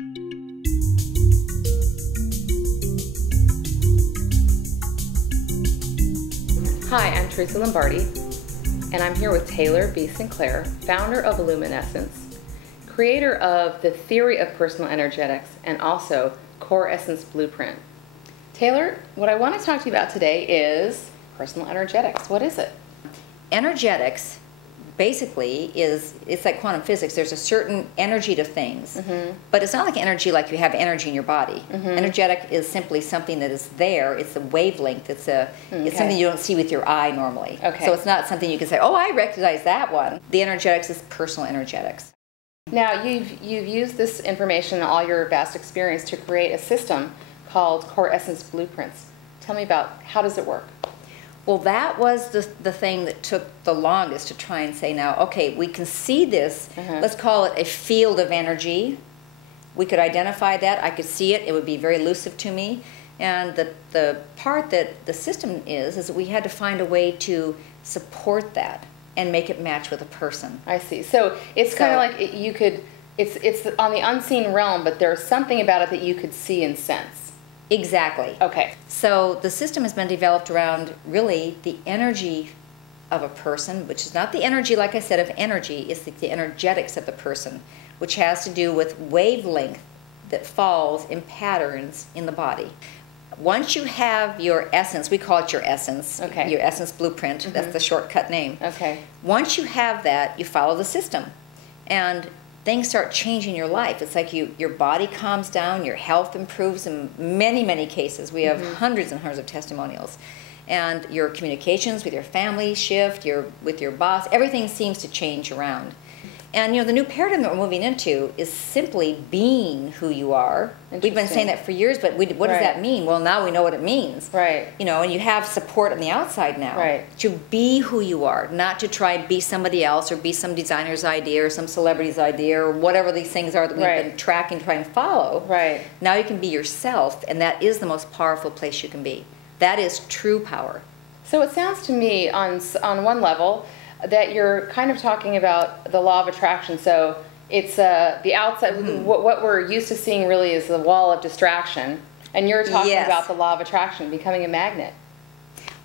Hi, I'm Teresa Lombardi, and I'm here with Taylor B. Sinclair, founder of Illuminescence, creator of the theory of personal energetics, and also Core Essence Blueprint. Taylor, what I want to talk to you about today is personal energetics. What is it? Energetics basically it's like quantum physics. There's a certain energy to things, but it's not like energy like you have energy in your body. Energetic is simply something that is there. It's a wavelength. It's something you don't see with your eye normally. So it's not something you can say, oh, I recognize that one. The energetics is personal energetics. Now, you've used this information, all your vast experience, to create a system called Core Essence Blueprints. Tell me about, how does it work? Well, that was the thing that took the longest to try and say, now, okay, we can see this. Let's call it a field of energy. We could identify that. I could see it. It would be very elusive to me. And the part that the system is that we had to find a way to support that and make it match with a person. I see. So it's kind of like you could, it's on the unseen realm, but there's something about it that you could see and sense. Exactly. Okay. So the system has been developed around really the energy of a person, which is not the energy, like I said, of energy, it's the energetics of the person, which has to do with wavelength that falls in patterns in the body. Once you have your essence, we call it your essence, your essence blueprint, that's the shortcut name. Once you have that, you follow the system. And things start changing your life. It's like your body calms down, your health improves in many, many cases. We have hundreds and hundreds of testimonials. And your communications with your family shift, with your boss, everything seems to change around. And you know, the new paradigm that we're moving into is simply being who you are. We've been saying that for years, but what does that mean? Well, now we know what it means. You know, and you have support on the outside now to be who you are, not to try and be somebody else or be some designer's idea or some celebrity's idea or whatever these things are that we've been tracking, trying to follow. Now you can be yourself, and that is the most powerful place you can be. That is true power. So it sounds to me, on one level, that you're kind of talking about the law of attraction. So it's the outside, what we're used to seeing really is the wall of distraction. And you're talking about the law of attraction, becoming a magnet.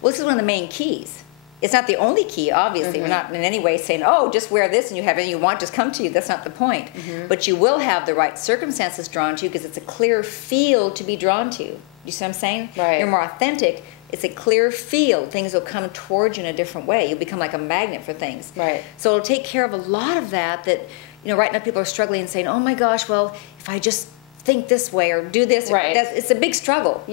Well, this is one of the main keys. It's not the only key, obviously. We're not in any way saying, oh, just wear this and you have anything you want, just come to you. That's not the point. But you will have the right circumstances drawn to you because it's a clear field to be drawn to. You see what I'm saying? You're more authentic. It's a clear field. Things will come towards you in a different way. You'll become like a magnet for things. So it'll take care of a lot of that, you know, right now people are struggling and saying, oh my gosh, well, if I just think this way or do this, it's a big struggle.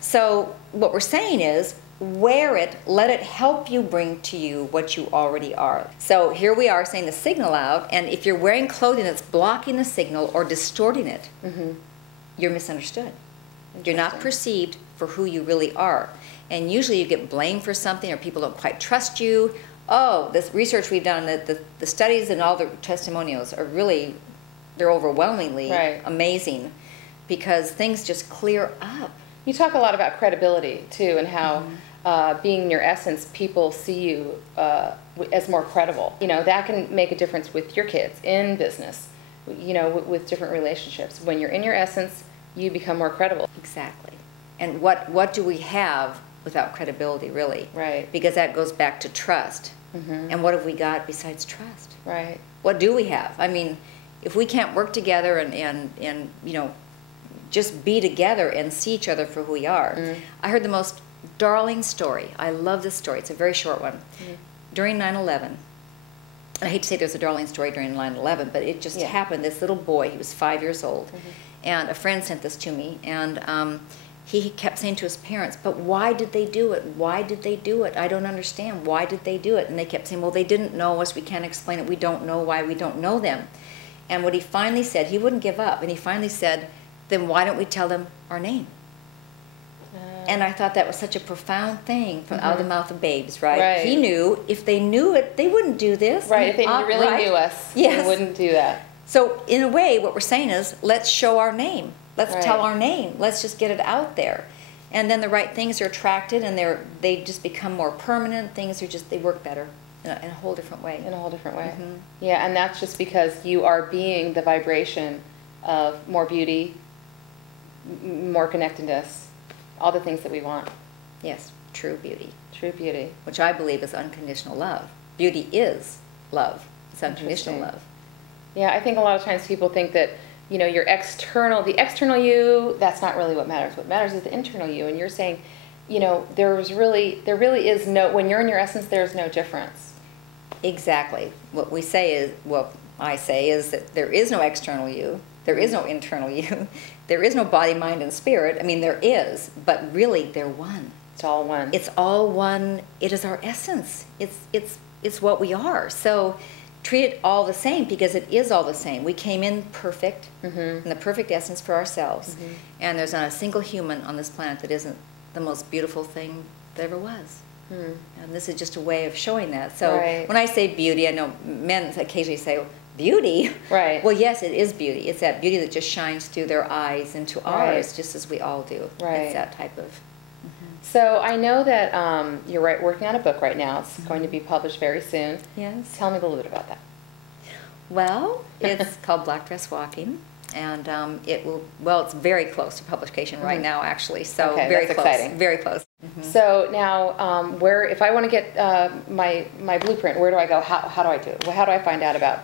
So what we're saying is, wear it, let it help you bring to you what you already are. So here we are saying the signal out, and if you're wearing clothing that's blocking the signal or distorting it, you're misunderstood. You're not perceived for who you really are. And usually you get blamed for something or people don't quite trust you. Oh, this research we've done, the studies and all the testimonials are really, they're overwhelmingly amazing because things just clear up. You talk a lot about credibility too, and how being in your essence, people see you as more credible. You know, that can make a difference with your kids, in business, you know, with different relationships. When you're in your essence, you become more credible. Exactly. And what do we have without credibility, really? Because that goes back to trust. And what have we got besides trust? What do we have? I mean, if we can't work together and you know, just be together and see each other for who we are. I heard the most darling story. I love this story. It's a very short one. During 9/11, I hate to say there's a darling story during 9/11, but it just happened. This little boy, he was 5 years old, and a friend sent this to me, and he kept saying to his parents, but why did they do it? Why did they do it? I don't understand. Why did they do it? And they kept saying, well, they didn't know us. We can't explain it. We don't know why. We don't know them. And what he finally said, he wouldn't give up, and he finally said, then why don't we tell them our name? And I thought that was such a profound thing from out of the mouth of babes, He knew if they knew it, they wouldn't do this. If they really knew us, they wouldn't do that. So in a way, what we're saying is, let's show our name. Let's tell our name. Let's just get it out there. And then the right things are attracted, and they just become more permanent. Things are just, they work better in a whole different way. In a whole different way. Yeah, and that's just because you are being the vibration of more beauty, more connectedness, all the things that we want. Yes, true beauty. True beauty. Which I believe is unconditional love. Beauty is love. It's unconditional Interesting. love. Yeah, I think a lot of times people think that, you know, your external, the external you, that's not really what matters. What matters is the internal you. And you're saying, you know, there really is no, when you're in your essence, there's no difference. Exactly. What we say is, well, I say is that there is no external you. There is no internal you. There is no body, mind, and spirit. I mean, there is, but really they're one. It's all one. It's all one. It is our essence. It's what we are. So treat it all the same, because it is all the same. We came in perfect, in the perfect essence for ourselves. And there's not a single human on this planet that isn't the most beautiful thing that ever was. And this is just a way of showing that. So when I say beauty, I know men occasionally say, well, beauty? Right. Well, yes, it is beauty. It's that beauty that just shines through their eyes into ours, just as we all do. Right. It's that type of... So I know that you're working on a book right now. It's going to be published very soon. Yes. Tell me a little bit about that. Well, it's called Black Dress Walking, and it will, well, it's very close to publication right now, actually, so Okay, very that's close. exciting. Very close. So now, where, if I want to get my blueprint, where do I go? How do I do it? How do I find out about?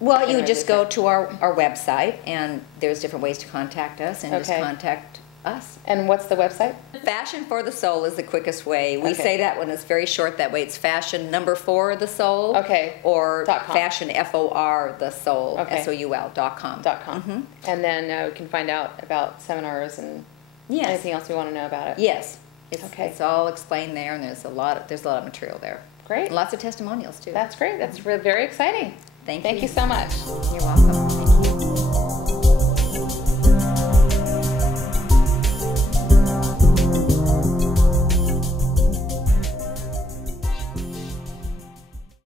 Well, you would just go to our website, and there's different ways to contact us, and just contact us. And what's the website? Fashion for the Soul is the quickest way. We Okay. say that when it's very short that way. It's fashion #4 the soul. Okay. Or .com. fashion FOR the soul. Okay. SOUL.com. .com. And then we can find out about seminars and Yes. anything else we want to know about it. Yes. Okay. It's all explained there, and there's a lot of material there. Great. And lots of testimonials too. That's great. That's very exciting. Thank Thank you. you so much. You're welcome. Thank you.